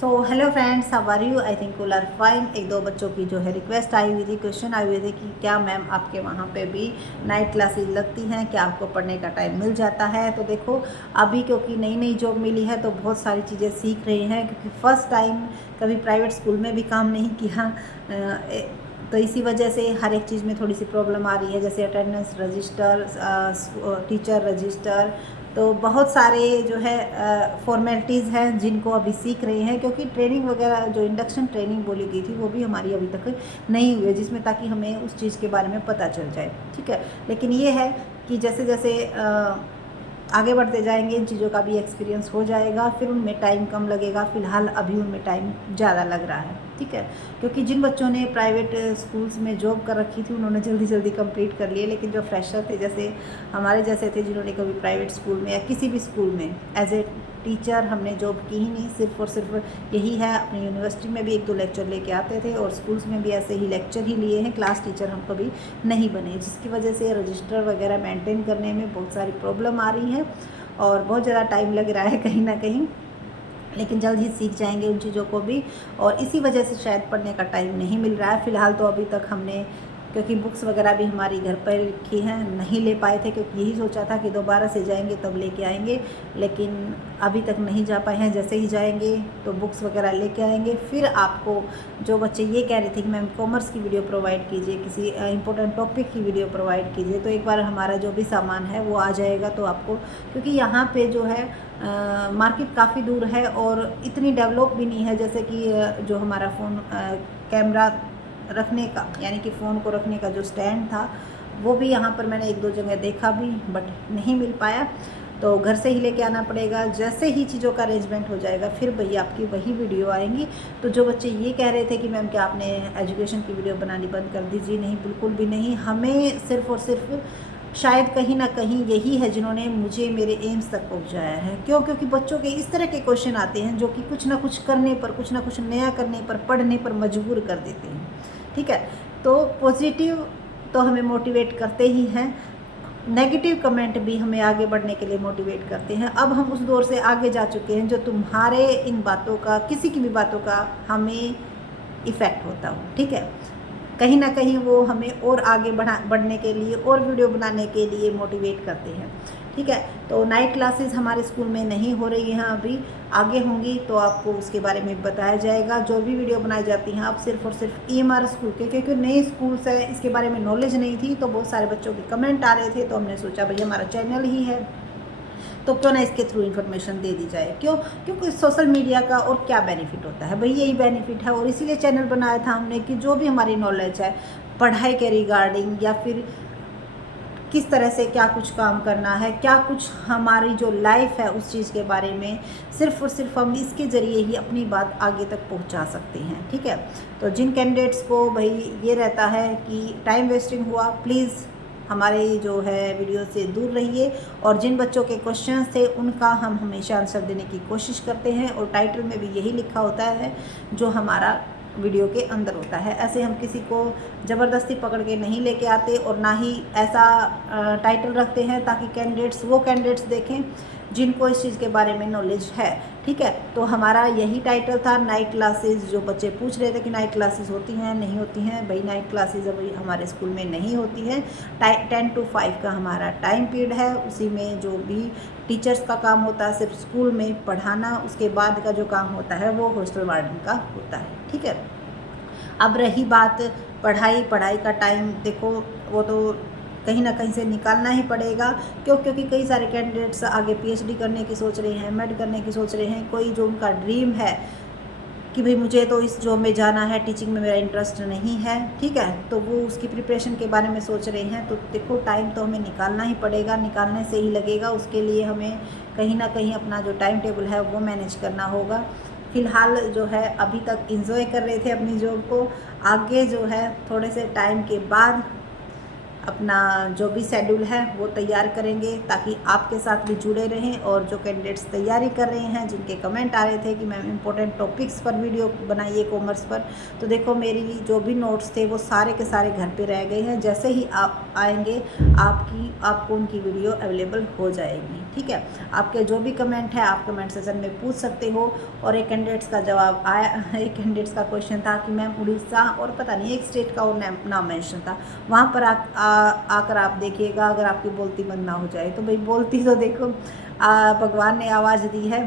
So hello friends, how are you? I think all are fine. एक दो बच्चों की जो है रिक्वेस्ट आई हुई थी, क्वेश्चन आई हुए थे कि क्या मैम आपके वहाँ पे भी नाइट क्लासेस लगती हैं, क्या आपको पढ़ने का टाइम मिल जाता है? तो देखो, अभी क्योंकि नई नई जॉब मिली है तो बहुत सारी चीज़ें सीख रहे हैं, क्योंकि फ़र्स्ट टाइम कभी प्राइवेट स्कूल में भी काम नहीं किया। तो इसी वजह से हर एक चीज़ में थोड़ी सी प्रॉब्लम आ रही है, जैसे अटेंडेंस रजिस्टर, टीचर रजिस्टर, तो बहुत सारे जो है फॉर्मेलिटीज़ हैं जिनको अभी सीख रहे हैं, क्योंकि ट्रेनिंग वगैरह जो इंडक्शन ट्रेनिंग बोली गई थी वो भी हमारी अभी तक नहीं हुई है, जिसमें ताकि हमें उस चीज़ के बारे में पता चल जाए। ठीक है, लेकिन ये है कि जैसे जैसे आगे बढ़ते जाएंगे इन चीज़ों का भी एक्सपीरियंस हो जाएगा, फिर उनमें टाइम कम लगेगा। फ़िलहाल अभी उनमें टाइम ज़्यादा लग रहा है। ठीक है, क्योंकि जिन बच्चों ने प्राइवेट स्कूल्स में जॉब कर रखी थी उन्होंने जल्दी जल्दी कंप्लीट कर लिए, लेकिन जो फ्रेशर थे, जैसे हमारे जैसे थे, जिन्होंने कभी प्राइवेट स्कूल में या किसी भी स्कूल में एज ए टीचर हमने जॉब की ही नहीं, सिर्फ और सिर्फ यही है, अपनी यूनिवर्सिटी में भी एक दो लेक्चर लेके आते थे और स्कूल्स में भी ऐसे ही लेक्चर ही लिए हैं, क्लास टीचर हम कभी नहीं बने, जिसकी वजह से रजिस्टर वगैरह मेंटेन करने में बहुत सारी प्रॉब्लम आ रही है और बहुत ज़्यादा टाइम लग रहा है कहीं ना कहीं, लेकिन जल्द ही सीख जाएंगे उन चीज़ों को भी। और इसी वजह से शायद पढ़ने का टाइम नहीं मिल रहा है फ़िलहाल। तो अभी तक हमने, क्योंकि बुक्स वगैरह भी हमारी घर पर रखी हैं, नहीं ले पाए थे, क्योंकि यही सोचा था कि दोबारा से जाएंगे तब लेके आएंगे, लेकिन अभी तक नहीं जा पाए हैं। जैसे ही जाएंगे तो बुक्स वगैरह लेके आएंगे। फिर आपको जो बच्चे ये कह रहे थे कि मैम कॉमर्स की वीडियो प्रोवाइड कीजिए, किसी इंपॉर्टेंट टॉपिक की वीडियो प्रोवाइड कीजिए, तो एक बार हमारा जो भी सामान है वो आ जाएगा तो आपको, क्योंकि यहाँ पे जो है मार्केट काफ़ी दूर है और इतनी डेवलप भी नहीं है, जैसे कि जो हमारा फ़ोन कैमरा रखने का, यानी कि फ़ोन को रखने का जो स्टैंड था, वो भी यहाँ पर मैंने एक दो जगह देखा भी, बट नहीं मिल पाया, तो घर से ही लेके आना पड़ेगा। जैसे ही चीज़ों का अरेंजमेंट हो जाएगा फिर भैया आपकी वही वीडियो आएंगी। तो जो बच्चे ये कह रहे थे कि मैम क्या आपने एजुकेशन की वीडियो बनानी बंद कर दीजिए, नहीं, बिल्कुल भी नहीं। हमें सिर्फ और सिर्फ शायद कहीं ना कहीं यही है जिन्होंने मुझे मेरे एम्स तक पहुंचाया है। क्यों? क्योंकि बच्चों के इस तरह के क्वेश्चन आते हैं जो कि कुछ ना कुछ करने पर, कुछ ना कुछ नया करने पर, पढ़ने पर मजबूर कर देते हैं। ठीक है, तो पॉजिटिव तो हमें मोटिवेट करते ही हैं, नेगेटिव कमेंट भी हमें आगे बढ़ने के लिए मोटिवेट करते हैं। अब हम उस दौर से आगे जा चुके हैं जो तुम्हारे इन बातों का, किसी की भी बातों का हमें इफ़ेक्ट होता हो। ठीक है, कहीं ना कहीं वो हमें और आगे बढ़ने के लिए और वीडियो बनाने के लिए मोटिवेट करते हैं। ठीक है, तो नाइट क्लासेस हमारे स्कूल में नहीं हो रही हैं अभी, आगे होंगी तो आपको उसके बारे में बताया जाएगा। जो भी वीडियो बनाई जाती हैं आप सिर्फ और सिर्फ EMR स्कूल के, क्योंकि नए स्कूल्स है, इसके बारे में नॉलेज नहीं थी, तो बहुत सारे बच्चों के कमेंट आ रहे थे, तो हमने सोचा भाई हमारा चैनल ही है तो क्यों ना इसके थ्रू इन्फॉर्मेशन दे दी जाए। क्यों? क्योंकि सोशल मीडिया का और क्या बेनिफिट होता है भाई, यही बेनिफिट है, और इसीलिए चैनल बनाया था हमने कि जो भी हमारी नॉलेज है पढ़ाई के रिगार्डिंग, या फिर किस तरह से क्या कुछ काम करना है, क्या कुछ हमारी जो लाइफ है उस चीज़ के बारे में, सिर्फ और सिर्फ हम इसके ज़रिए ही अपनी बात आगे तक पहुंचा सकते हैं। ठीक है, तो जिन कैंडिडेट्स को भाई ये रहता है कि टाइम वेस्टिंग हुआ, प्लीज़ हमारे जो है वीडियो से दूर रहिए, और जिन बच्चों के क्वेश्चंस थे उनका हम हमेशा आंसर देने की कोशिश करते हैं, और टाइटल में भी यही लिखा होता है जो हमारा वीडियो के अंदर होता है। ऐसे हम किसी को ज़बरदस्ती पकड़ के नहीं लेके आते, और ना ही ऐसा टाइटल रखते हैं ताकि वो कैंडिडेट्स देखें जिनको इस चीज़ के बारे में नॉलेज है। ठीक है, तो हमारा यही टाइटल था, नाइट क्लासेस। जो बच्चे पूछ रहे थे कि नाइट क्लासेस होती हैं नहीं होती हैं, भाई नाइट क्लासेस अभी हमारे स्कूल में नहीं होती है। 10 to 5 का हमारा टाइम पीरियड है, उसी में जो भी टीचर्स का काम होता है सिर्फ स्कूल में पढ़ाना, उसके बाद का जो काम होता है वो हॉस्टल वार्डन का होता है। ठीक है, अब रही बात पढ़ाई का टाइम, देखो वो तो कहीं ना कहीं से निकालना ही पड़ेगा। क्यों? क्योंकि कई सारे कैंडिडेट्स आगे PhD करने की सोच रहे हैं, मेड करने की सोच रहे हैं, कोई जो उनका ड्रीम है कि भाई मुझे तो इस जॉब में जाना है, टीचिंग में मेरा इंटरेस्ट नहीं है। ठीक है, तो वो उसकी प्रिपरेशन के बारे में सोच रहे हैं, तो देखो टाइम तो हमें निकालना ही पड़ेगा, निकालने से ही लगेगा। उसके लिए हमें कहीं ना कहीं अपना जो टाइम टेबल है वो मैनेज करना होगा। फ़िलहाल जो है अभी तक इंजॉय कर रहे थे अपनी जॉब को, आगे जो है थोड़े से टाइम के बाद अपना जो भी शेड्यूल है वो तैयार करेंगे, ताकि आपके साथ भी जुड़े रहें। और जो कैंडिडेट्स तैयारी कर रहे हैं, जिनके कमेंट आ रहे थे कि मैम इंपॉर्टेंट टॉपिक्स पर वीडियो बनाइए कॉमर्स पर, तो देखो मेरी जो भी नोट्स थे वो सारे के सारे घर पे रह गए हैं। जैसे ही आप आएंगे आपको उनकी वीडियो अवेलेबल हो जाएगी। ठीक है, आपके जो भी कमेंट है आप कमेंट सेक्शन में पूछ सकते हो। और एक कैंडिडेट्स का जवाब आया, एक कैंडिडेट्स का क्वेश्चन था कि मैम उड़ीसा और पता नहीं एक स्टेट का और नाम मेंशन था, वहाँ पर आकर आप देखिएगा अगर आपकी बोलती बंद ना हो जाए। तो भाई बोलती तो देखो भगवान ने आवाज़ दी है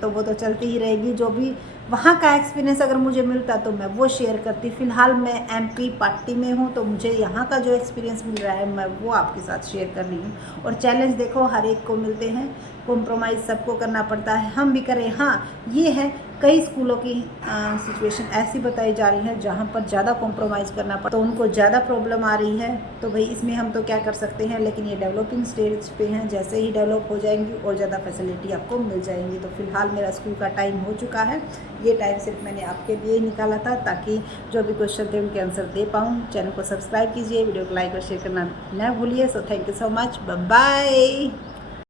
तो वो तो चलती ही रहेगी। जो भी वहाँ का एक्सपीरियंस अगर मुझे मिलता तो मैं वो शेयर करती। फ़िलहाल मैं एमपी पार्टी में हूँ, तो मुझे यहाँ का जो एक्सपीरियंस मिल रहा है मैं वो आपके साथ शेयर कर रही हूँ। और चैलेंज देखो हर एक को मिलते हैं, कॉम्प्रोमाइज़ सबको करना पड़ता है, हम भी करें। हाँ ये है, कई स्कूलों की सिचुएशन ऐसी बताई जा रही है जहाँ पर ज़्यादा कॉम्प्रोमाइज़ करना पड़ता, तो उनको ज़्यादा प्रॉब्लम आ रही है। तो भाई इसमें हम तो क्या कर सकते हैं, लेकिन ये डेवलपिंग स्टेज पे हैं, जैसे ही डेवलप हो जाएंगी और ज़्यादा फैसिलिटी आपको मिल जाएंगी। तो फिलहाल मेरा स्कूल का टाइम हो चुका है, ये टाइम सिर्फ मैंने आपके लिए ही निकाला था ताकि जो भी क्वेश्चन थे उनके आंसर दे पाऊँ। चैनल को सब्सक्राइब कीजिए, वीडियो को लाइक और शेयर करना न भूलिए। So thank you so much, bye bye.